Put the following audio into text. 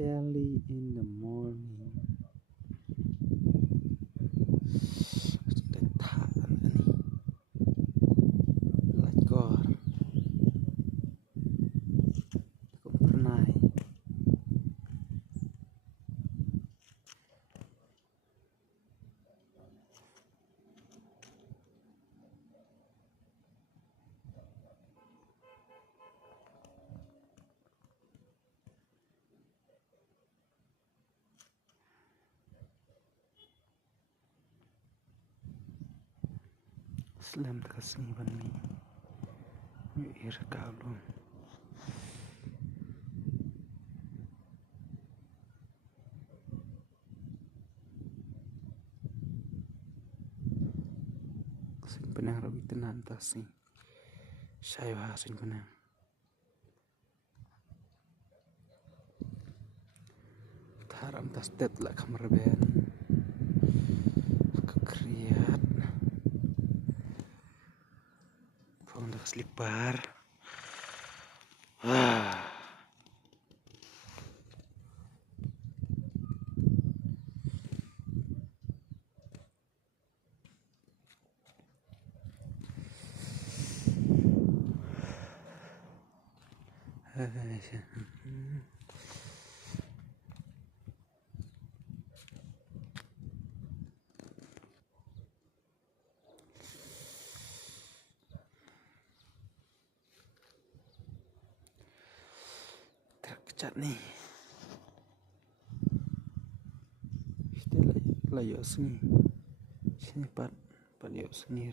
early in the morning. Sudah tahan ini. Lagor. Aku pernah. Slam kasih bani. Ir kalung. Sing penang rabi tenan tasing. Saya sing penang. Haram tas tet lah kamar ben. Kekriat. Pong dah selipar. Terkecat nih. Layak seni. Sini pat yuk seni.